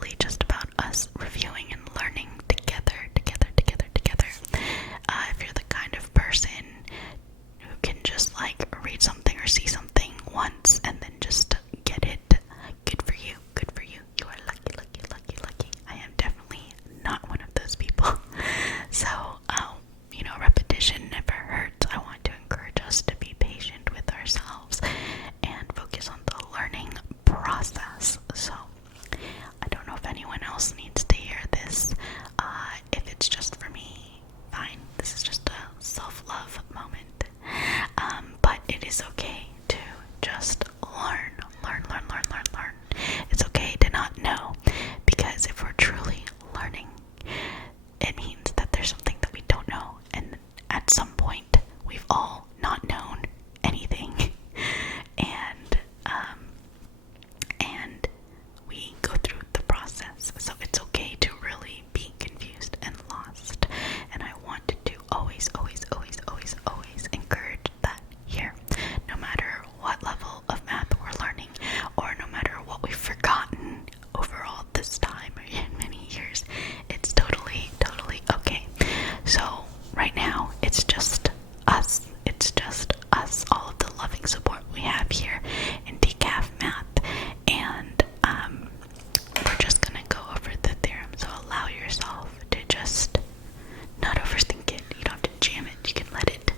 really just about us reviewing and learning together. If you're the kind of person who can just like read something or see something once and then just get it, good for you. You are lucky. I am definitely not one of those people. So, repetition never hurts. I want to encourage us to be patient with ourselves and focus on the learning process. So, I don't know if anyone else needs to hear this. If it's just for me, fine. This is just a self-love moment. But it is okay to just learn. It's okay to not know, because if we're truly learning, it means that there's something that we don't know, and at some point we've all not known anything, and we go through the process. So it's okay to really be confused and lost, and I want to always encourage that here, no matter what level of math we're learning, or no matter what we've forgotten over all this time or in many years. It's totally okay. So right now it's just us, all of the loving support we have here in Decaf-Math, and we're just gonna go over the theorem. So allow yourself to just not overthink it. You don't have to jam it. You can let it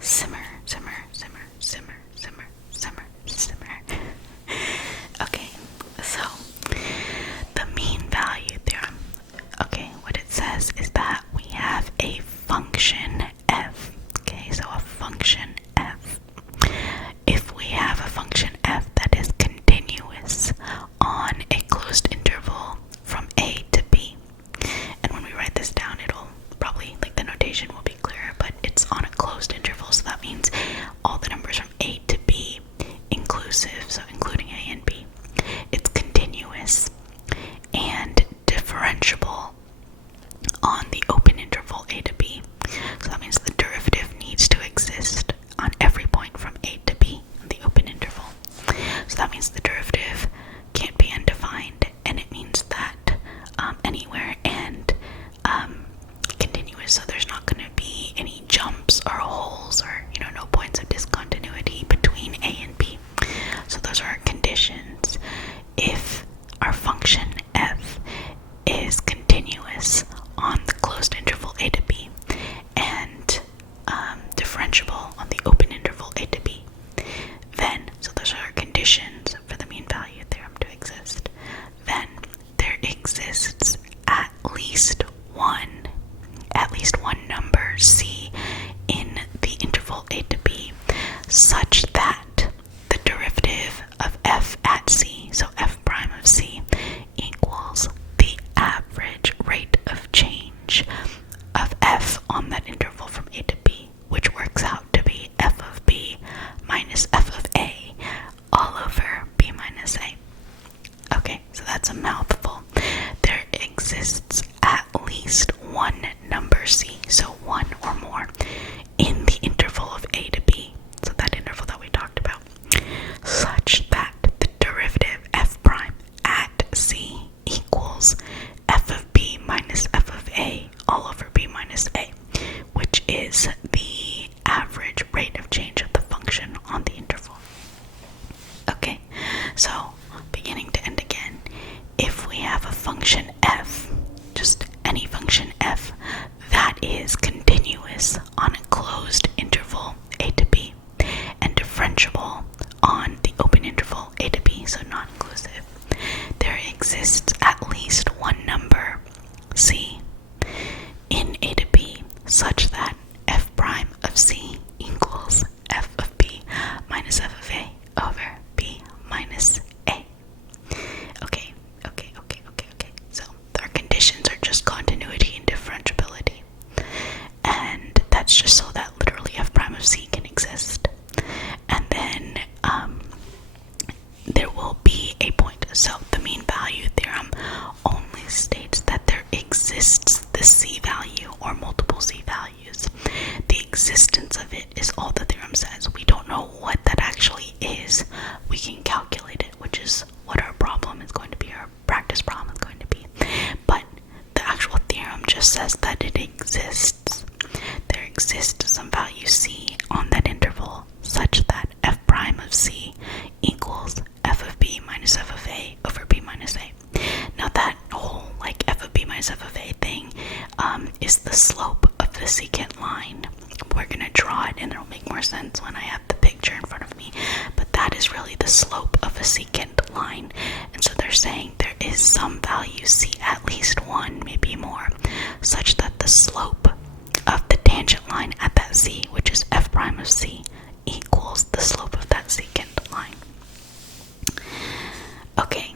simmer. Okay, so the mean value theorem. Okay, what it says is that we have a function f. Okay, so a function f. If we have a function f that is continuous on a closed interval from a to b, and when we write this down, it'll probably, like, the notation will be clearer, but it's on a closed interval, so that means all the numbers from a to b inclusive, so including a and b. It's continuous and differentiable on the open interval a to b. So that means the derivative needs to exist on every point from a to b in the open interval. So that means the derivative can't be undefined, and it means that anywhere and continuous, so there's not going to be any jumps or holes or no points of discontinuity between a and b. So those are our conditions. If our function f is continuous on the closed interval a to b and differentiable on the open interval a to b, then, so those are our conditions for the mean value theorem to exist, then there exists at least one number c in the interval a to b such that the derivative of f at c, so f prime of c, equals the average rate of change of f on that interval from a to b, which works out to be f of b minus f of a all over b minus a. Okay, so that's a mouthful. There exists at least one number c, so one or more, in the interval of a to b, so that interval that we talked about, such that the derivative f prime at c equals f of b minus f of a all over b minus a, which is the average rate of change of the function on the interval. Okay, so beginning to end again, if we have a function f, just any function f, that is continuous on a closed interval a to b and differentiable on the open interval a to b, so non-inclusive, there exists at least one number c in a to b such that f prime of c equals f of b minus f of a over b minus a. Okay. So our conditions are just continuity and differentiability. And that's just so that literally f prime of c can exist. And then there will be a point. So the mean value theorem only states that there exists the c value or multiple c values just says that it exists. There exists some value c on that interval such that f prime of c equals f of b minus f of a over b minus a. Now that whole like f of b minus f of a thing is the slope of the secant line. We're going to draw it and it'll make more sense when I have the picture in front of me, but that is really the slope of a secant line. And so they're saying there is some value c, at least one, maybe more, such that the slope of the tangent line at that c, which is f prime of c, equals the slope of that secant line. Okay,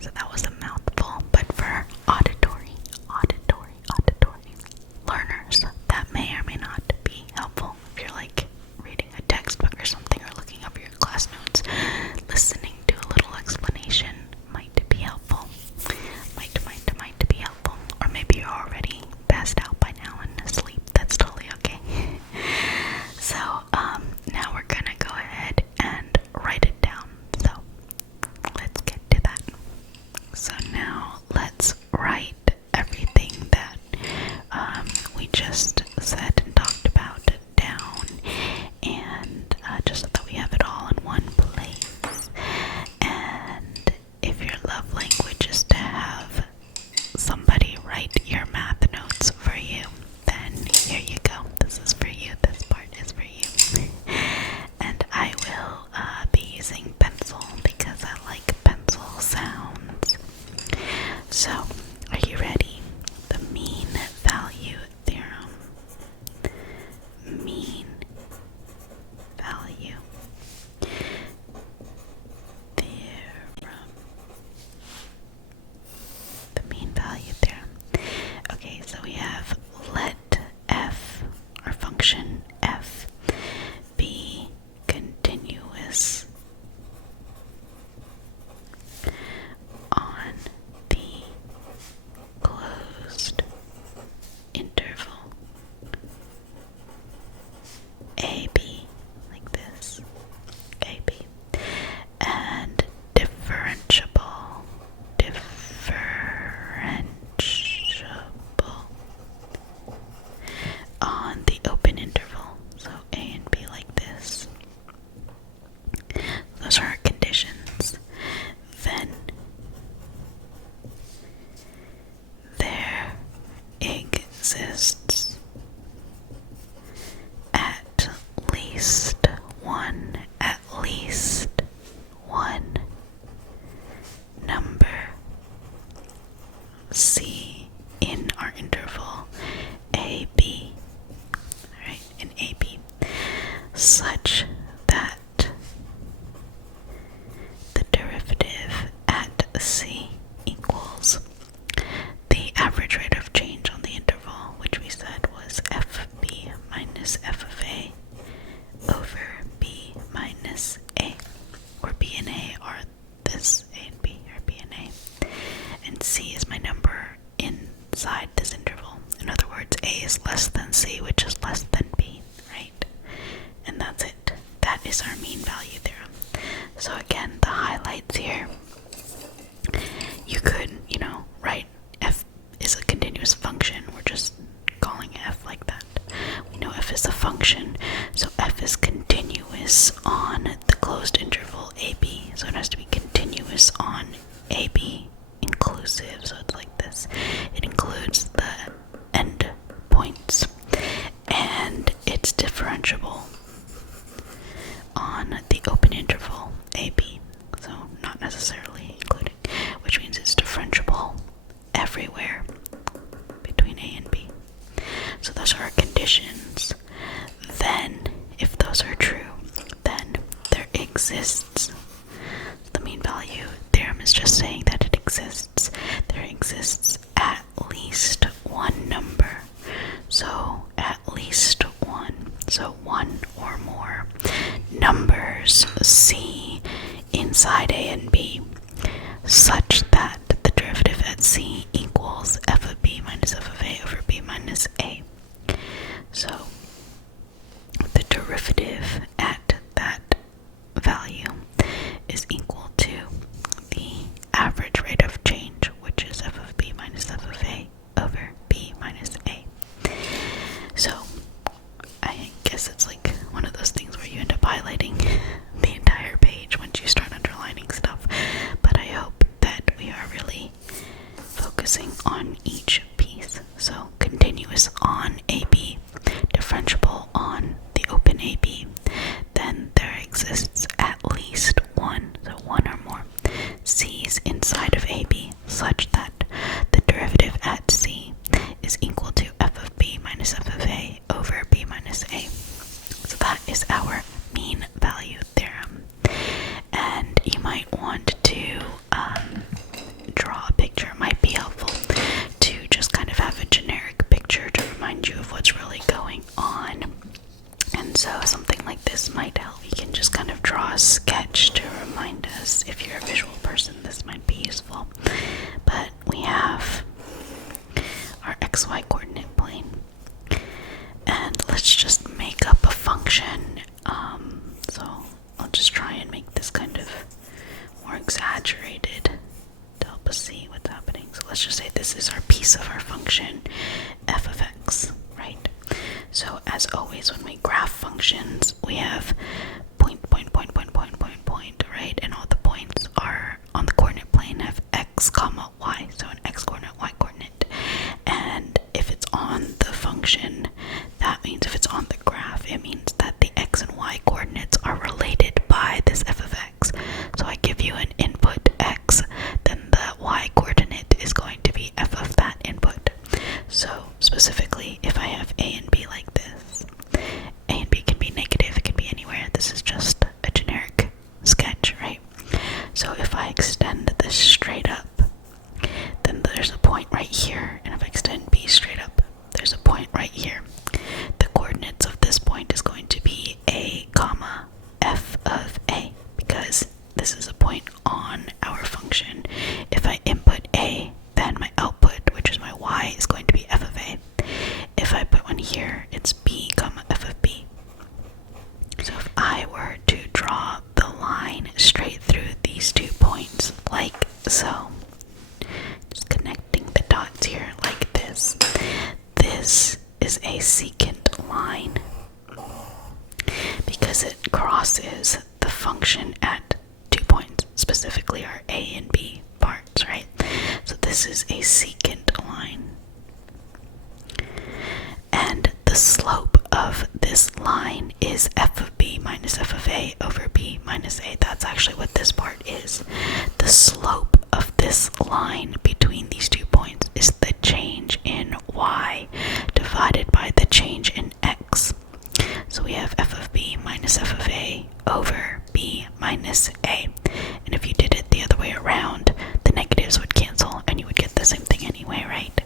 so that was a mouthful, but for auditory learners, that may or may not be helpful. If you're like reading a textbook or something or looking up your class notes, listening to a little explanation might be helpful. Might be helpful. Or maybe you're already passed out by now and asleep. That's totally okay. So, now we're gonna go ahead and write it down. So, let's get to that. So now let's write everything that we just said and talked about down, and just so that we have it all in one place. And if your love language is to have somebody write your math notes for you, then here you go. This is for you. This part is for you. And I will be using pencil because I like pencil sounds. So, are you ready? The mean value theorem. Mean value theorem. The mean value theorem. Okay, so we have let f, our function f, be continuous on the closed interval AB, like this, AB, and differentiable on the open interval, so A and B like this. Those are our conditions. Then there exists at least one number C in our interval AB, right, in AB, such that the derivative at C equals the average rate of change on the interval, which we said was fb minus f of a over b minus a, where b and a are this a and b, or b and a, and c is my number inside this interval. In other words, a is less than c, which is less than b, right? And that's it. That is our mean value theorem. So again, the highlights here, you could, write f is a continuous function. We're just calling f like that. We know f is a function, so f is continuous on the closed interval ab, so it has to be continuous on ab inclusive, so it's like this. It includes the end points, and it's differentiable on the open interval ab, so not necessarily including, which means it's differentiable everywhere between a and b. So those are our conditions. Then, if those are true, then there exists. The mean value theorem is just saying that it exists. There exists at least one number. So, at least one. So, one or more numbers C inside A and B, such that the derivative at C equals f of b minus f of a over b minus a. So the derivative at that value is equal to the average rate of change, which is f of b minus focusing on each piece. So continuous on AB, differentiable on the open AB, then there exists at least one, so one or more, C's inside of AB such that the derivative at C is equal to f of B minus f of A over B minus A. So that is our mean value theorem. And you might want to draw a picture. It might be helpful to just kind of have a generic picture to remind you of what's really going on. And so something like this might help. You can just kind of draw a sketch to remind us. If you're a visual person, this might be useful. But we have our xy coordinate plane. And let's just make up a function. So I'll just try and make this kind of more exaggerated to help us see what's happening. So let's just say this is our piece of our function, f of x, right? So as always, when we graph functions, we have point, right? And all the points are on the coordinate plane have x comma y, so an x coordinate, y coordinate. And if it's on the function, that means if it's on the graph, it means that the x and y coordinates are related by this f of x. So I give you an input x, then the y coordinate is going to be f of that input. So specifically, if I have a and b like this, a and b can be negative, it can be anywhere. This is just a generic sketch, right? So if I extend this straight up, then there's a point right here, and if I extend b straight up, there's a point right here. The coordinates of this point is going to be a comma f of a, because this is a point on our function. If I input a, then my output, which is my y, is going to be f of a. If I put one here, it's b comma f of b. So if I were to draw the line straight through these 2 points, like so, just connecting the dots here like this, this is a secant line because it crosses the function at 2 points, specifically our a and b parts, right? So this is a secant line. And the slope of this line is f of b minus f of a over b minus a. That's actually what this part is. The slope of this line between these 2 points is the change in y divided by the change in x. So we have f of b minus f of a over b minus a. And if you did it the other way around, the negatives would cancel and you would get the same thing anyway, right?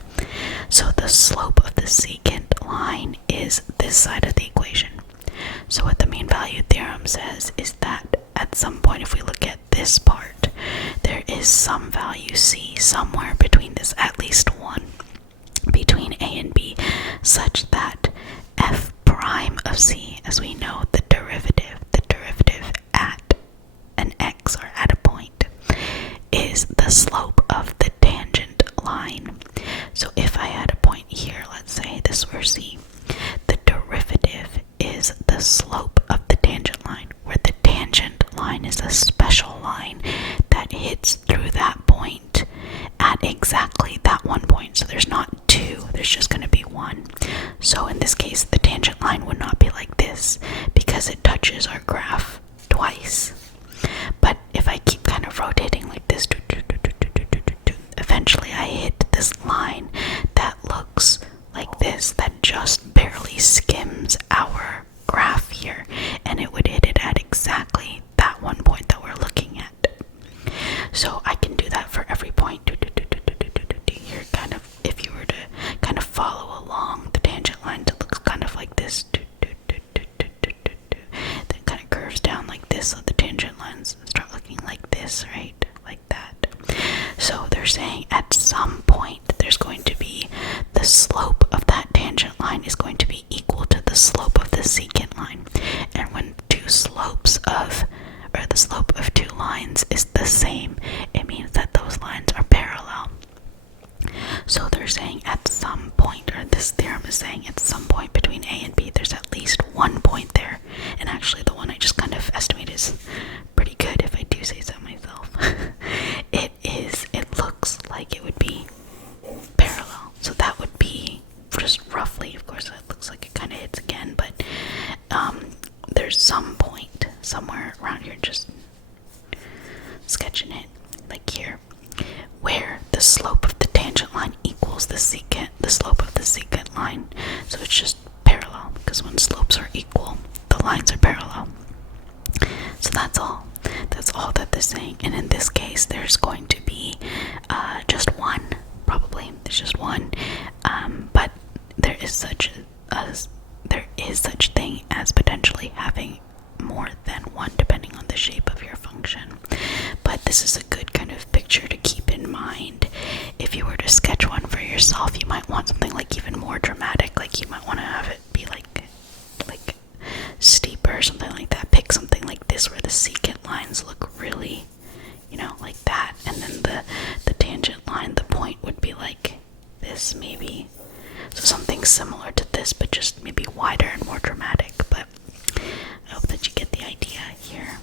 So the slope of the secant line is this side of the equation. So what the mean value theorem says is that at some point, if we look at this part, there is some value c somewhere between this, at least one, between a and b, such that f prime of c, as we know, the derivative at an x or at a point, is the slope of the tangent line. So if I had a point here, let's say this were c, the derivative is the slope of the tangent line, where the tangent line is a special line that hits through that point at exactly that one point. So there's not two, there's just going to be one. So in this case, the tangent line would not be like this because it touches our graph twice. But if I keep kind of rotating like this, eventually I hit this line that looks like this, that just barely skims our graph here, and it would hit it at exactly that one point that we're looking at. So I can do that for every point. Here, kind of, if you were to kind of follow along the tangent line, it looks kind of like this. Then kind of curves down like this, so the tangent lines start looking like this, right? Like that. So they're saying at some point there's going to be the slope of that tangent line is going to be equal to the slope of the secant line. And when the slope of two lines is the same, it means that those lines are parallel. So they're saying at some point, or this theorem is saying at some point between A and B, there's at least one point there. And actually the one I just kind of estimate is pretty good if I do say so myself. It looks like it would be just roughly, of course, it looks like it kind of hits again, but there's some point somewhere around here, just sketching it, like here, where the slope of the tangent line equals the slope of the secant line. So it's just parallel, because when slopes are equal, the lines are parallel. So that's all. That's all that they're saying. And in this case, there's going to be just one, probably. There's just one. But there is such thing as potentially having more than one, depending on the shape of your function. But this is a good kind of picture to keep in mind. If you were to sketch one for yourself, you might want something like even more dramatic. Like you might want to have it be like steeper or something like that. Pick something like this where the secant lines look really, like that, and then the tangent line, the point would be like this maybe. So something similar to this, but just maybe wider and more dramatic. But I hope that you get the idea here,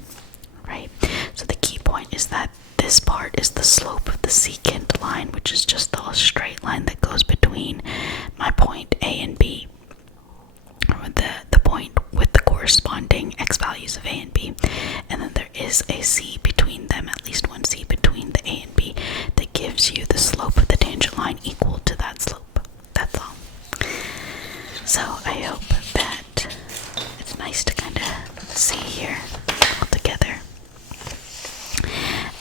right? So the key point is that this part is the slope of the secant line, which is just the straight line that goes between my point A and B, or the point with the corresponding x values of A and B. And then there is a C between them, at least one C between the A and B, that gives you the slope of the tangent line equal to that slope. That's all. So I hope that it's nice to kind of see here all together.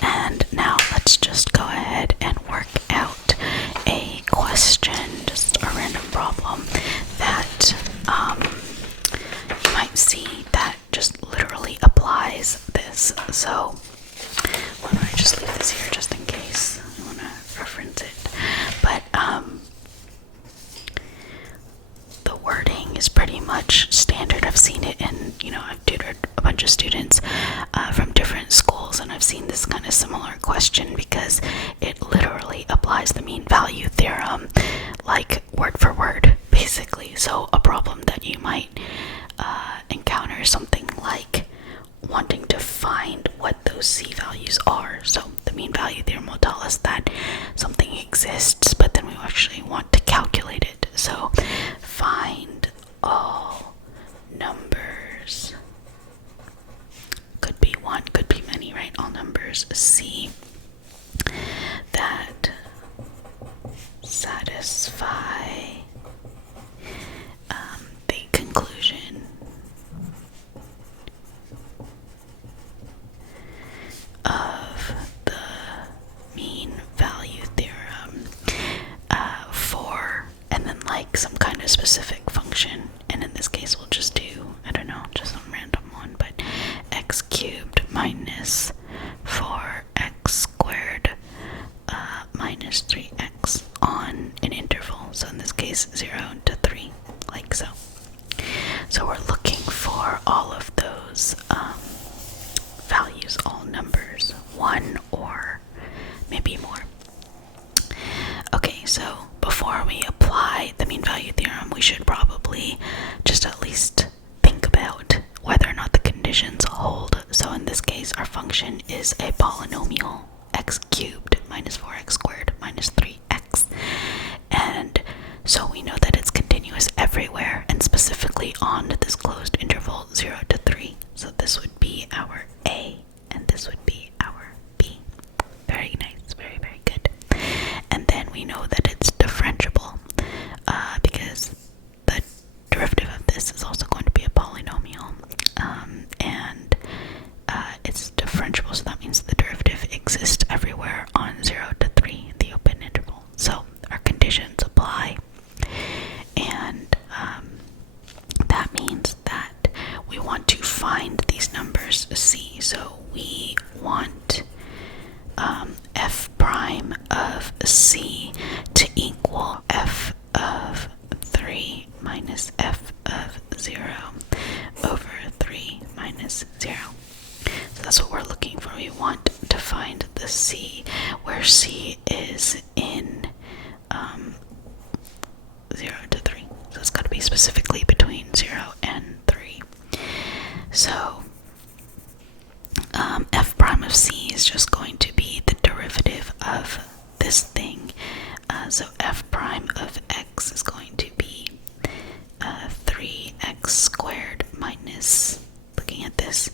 And now let's just go ahead and work out a question, just a random problem that you might see that just literally applies this. So why don't I just leave this here just in case I want to reference it. But the wording is pretty much standard. I've seen it in, I've tutored a bunch of students from different schools, and I've seen this kind of similar question because it literally applies the mean value theorem like word for word, basically. So a problem that you might encounter something like wanting to find what those C values are. So the mean value theorem will tell us that something exists, but then we actually want to calculate it. So find all numbers, could be one, could be many, right? All numbers C that satisfy the conclusion of the mean value theorem for, and then like some kind of specific function. And in this case, we'll just do, I don't know, just some random one, but x cubed minus 4x squared minus 3x on an interval. So in this case, 0 to 3, like so. So we're looking for all of those values, all numbers, one or maybe more. Okay, so before we apply the mean value theorem, we should probably just at least think about whether or not the conditions hold. So in this case, our function is a polynomial, x cubed minus 4x squared minus 3x. And so we know that it's continuous everywhere, and specifically on this closed interval 0 to 3. So this would be our A, and this would be our B. Very nice, very, very good. And then we know that it's differentiable, because the derivative of this is also going to be a polynomial, and it's differentiable, so that means the derivative exists everywhere on 0 to 3, the open interval. So our conditions apply, and that means that we want to find these numbers C. So we want f prime of C to equal f of 3 minus f of 0 over 3 minus 0. So that's what we're looking for. We want to find the C, where C is in 0 to 3. So it's got to be specifically between 0 and 3. So f prime of C is just going to be the derivative of this thing. So f prime of x is going to be is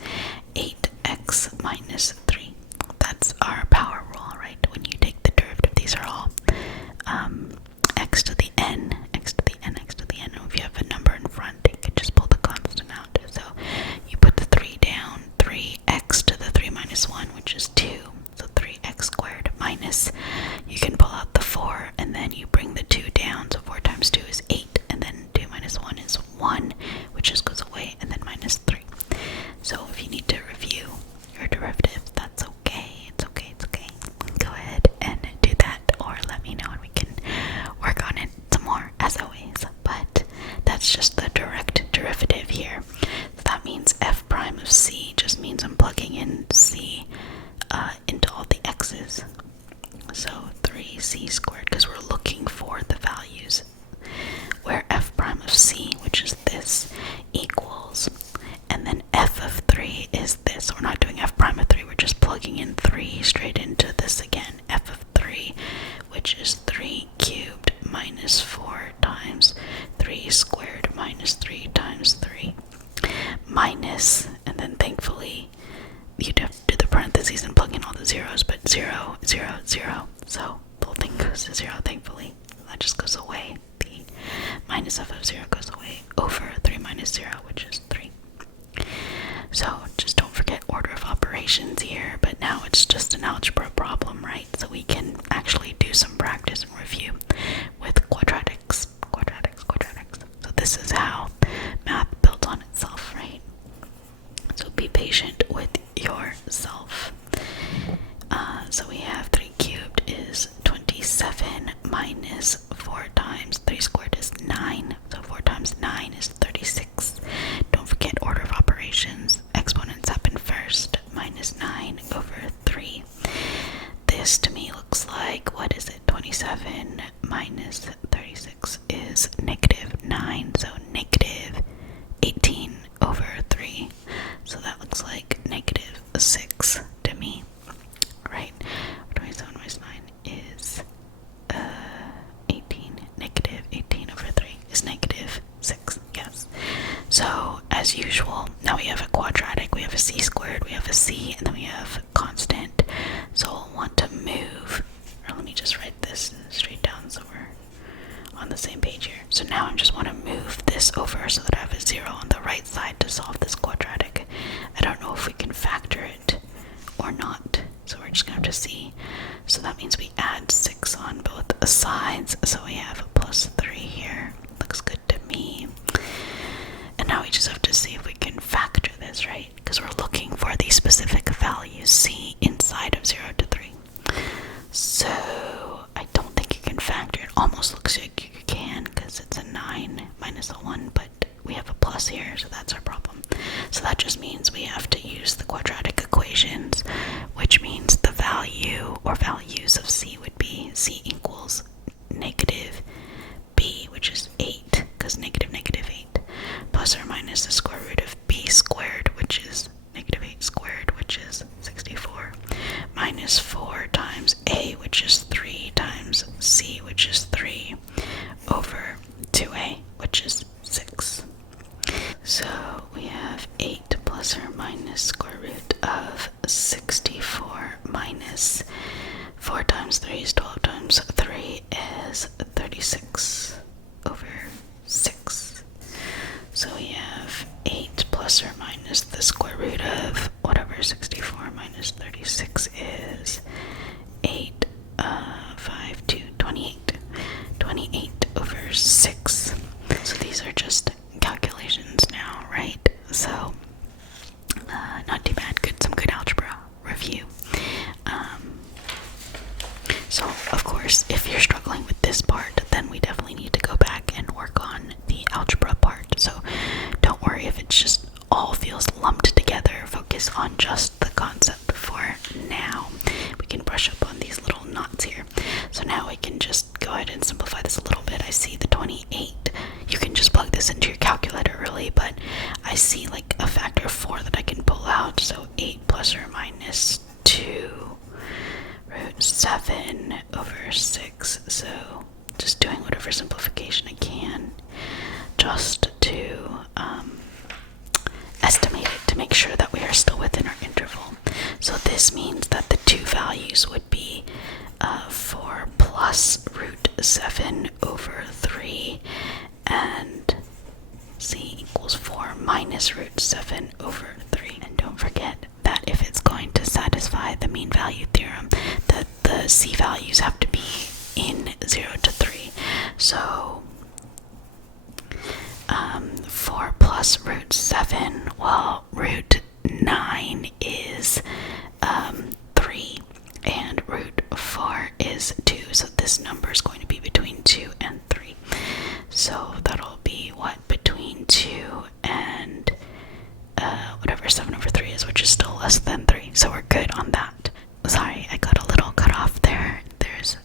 8x minus 3. That's our power rule, right? When you take the derivative, these are all x to the n, x to the n, x to the n. And if you have a number in front, you can just pull the constant out. So you put the 3 down, 3x to the 3 minus 1, which is 2. So 3x squared minus, you can pull out the 4, and then you bring the 2 down. So 4 times 2 is 8, and then 2 minus 1 is 1, which just goes away, and then minus 3. So if you need to review your derivatives, that's okay. It's okay, it's okay. Go ahead and do that, or let me know and we can work on it some more, as always. But that's just the direct derivative here. So that means f prime of c just means I'm plugging in c into all the x's. So 3c squared, because we're looking for the values where f prime of c, which is this, equals, and then f of 3 is this. We're not doing f prime of 3, we're just plugging in 3 straight into this again. F of 3, which is 3 cubed minus 4 times 3 squared minus 3 times 3 minus, and then thankfully you'd have to do the parentheses and plug in all the zeros, but 0, 0, 0. So the whole thing goes to 0, thankfully. That just goes away. The minus f of 0 goes away over 3 minus 0, which is 3. So just don't forget order of operations here, but now it's just an algebra problem, right? So we can actually do some practice and review with quadratics. So this is how math builds on itself, right? So be patient with yourself. So we have 3 cubed is 27 minus 4 times 3 squared is 9. So 4 times 9 is 36. Don't forget order of operations. Exponents happen first. Minus 9 over 3. This to me looks like, what is it? 27 minus 36 is negative 9. So negative 18 over 3. So that looks like negative 6 to me, right? 27 minus 9 is 18. Negative 18 over 3 is negative 6, yes. So as usual, now we have a quadratic, we have a c squared, we have a c, and then we have constant. So we'll want to move, or let me just write this straight down so we're on the same page here. So now I just want to move this over so that I have a 0 on the right side to solve this quadratic. I don't know if we can factor it or not, so we're just going to have to see. So that means we add 6 on both sides, so we have a plus 3 here. Looks good to me. And now we just have to see if we can factor this, right? Because we're looking for these specific values, c inside of 0 to 3. So I don't think you can factor it. Almost looks like you can, because it's a 9 minus a 1, but we have a plus here, so that's our problem. So that just means we have to use the quadratic equations, which means the value or values of c would be c equals negative b, which is 8, because negative 8, plus or minus the square root of b squared, which is negative 8 squared, which is 64, minus 4 times a, which is 3, times c, which is 3, over 2a, which is 6. So we have 8 plus or minus square root of 64 minus 4 times 3 is 12 times 3 is 36 over 6. So we have 8 plus or minus the square root of whatever 64 minus 36 is 8, 5, 2, 28. 28 over 6. So these are just calculations now, right? So not too bad. Some good algebra review. So of course, if you're struggling with this part, then we definitely need to go back and work on the algebra part. So don't worry if it's just all feels lumped together. Focus on just the concept for now. We can brush up on these little knots here. So now we can just go ahead and simplify this a little bit. I see the 28. You can just plug this into your calculator really, but I see like a factor of 4 that I can pull out. So 8 plus or minus 2 root 7 over 6. So just doing whatever simplification I can just to estimate it to make sure that we are still within our interval. So this means that the two values would be 4 plus root 7 over 3 and c equals 4 minus root 7 over 3. And don't forget that if it's going to satisfy the mean value theorem, that the c values have to be in 0 to 3. So 4 plus root 7, well, root 9 is 3 and root 4 is 2, so this number is going to be between 2 and 3. So that'll be what, between 2 and whatever 7 over 3 is, which is still less than 3, so we're good on that. Sorry, I got a little cut off there. There's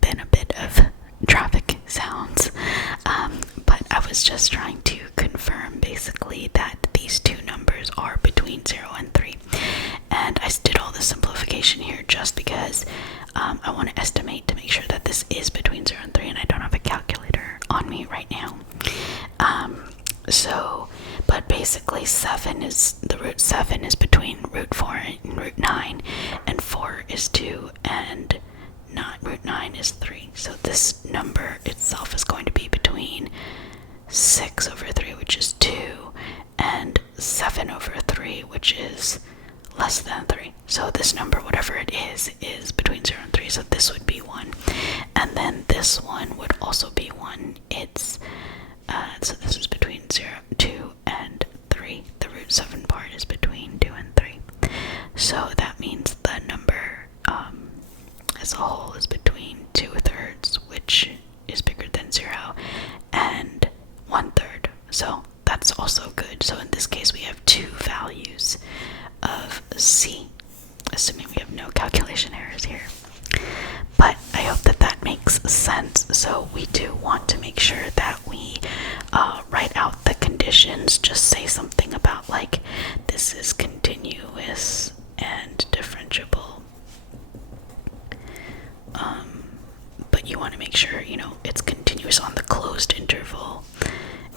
been a bit of traffic sounds, but I was just trying to confirm basically that these two numbers are between 0 and 3. And I did all the simplification here just because I want to estimate to make sure that this is between 0 and 3, and I don't have a calculator on me right now. But basically the root 7 is between root 4 and root 9, and 4 is 2, and root 9 is 3. So this number itself is going to be between 6 over 3, which is 2, and 7 over 3, which is less than 3. So this number, whatever it is between 0 and 3. So this would be 1. And then this one would also be 1. So this is between 2 and 3. The root 7 part is between 2 and 3. So that means the number as a whole is between 2/3, which is bigger than 0, and 1/3. So that's also good. So in this case, we have two values of c, assuming we have no calculation errors here. But I hope that that makes sense. So we do want to make sure that we write out the conditions. Just say something about like this is continuous and differentiable. But you want to make sure, it's continuous on the closed interval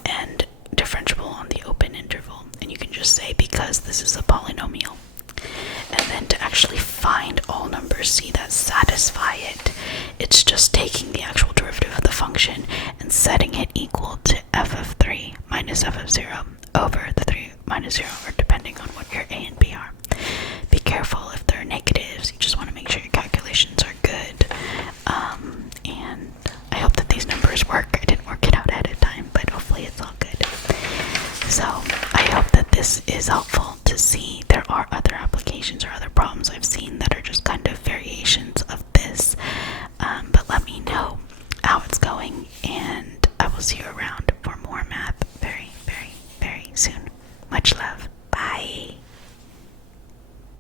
and differentiable on the open interval. And you can just say because this is a polynomial. And then to actually find all numbers c that satisfy it, it's just taking the actual derivative of the function and setting it equal to f of 3 minus f of 0 over the 3 minus 0, or depending on what your a and b are. Be careful if they're negatives. You just want to make sure your calculations are good. And I hope that these numbers work. I didn't work it out ahead of time, but hopefully it's all good. So I hope that this is helpful to see. There are other applications or other problems I've seen that are just kind of variations of this. But let me know how it's going, and I will see you around.